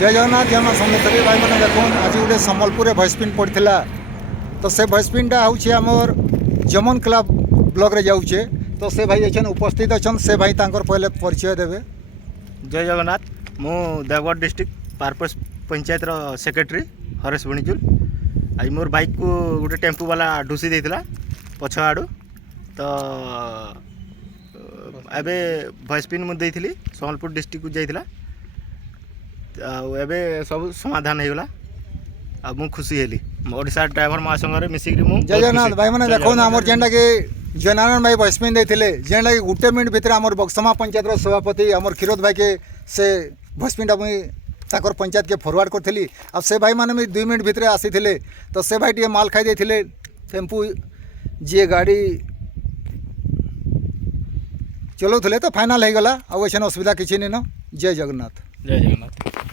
जय जगन्नाथ जय मां समलेश्वरी भाई मैंने देखुन आज गोटे सम्बलपुर भैंसपिन पड़ता तो से भैंसपिनटा हूँ आमर जमन क्लब ब्लॉक रे जाऊे तो से भाई अच्छे उपस्थित अच्छा से भाई तांकर पहले परिचय देवे। जय जगन्नाथ मु देवगढ़ डिस्ट्रिक्ट पारपस पंचायत सेक्रेटरी हरेश बणिचुल। आज मोर बाइक को गोटे टेम्पू वाला ढुसी देता पछ आड़ू तो एबे भैंसपिन मुझे सम्बलपुर डिस्ट्रिक्ट को जाइला एबे सब समाधान होगा आ मु खुशी हेली ओडिशा ड्राइवर महासंघ मिसिक जय जगन्नाथ भाई मैंने देखो आमर जेनटा कि जनारायण भाई भैंसपिन देते जेनटा कि गोटे मिनट भितर आमर बक्समा पंचायत सभापति आमर क्षीरोद भाई के से भैंसपिनटा मुई ताकर पंचायत के फॉरवर्ड करी अब से भाई मैंने 2 मिनट भितर आसी तो से भाई टे माल खाई देते टेम्पू जी गाड़ी चलाऊे तो फाइनाल हो गला अब ऐसा असुविधा किसी नहीं न। जय जगन्नाथ। जय जगन्नाथ।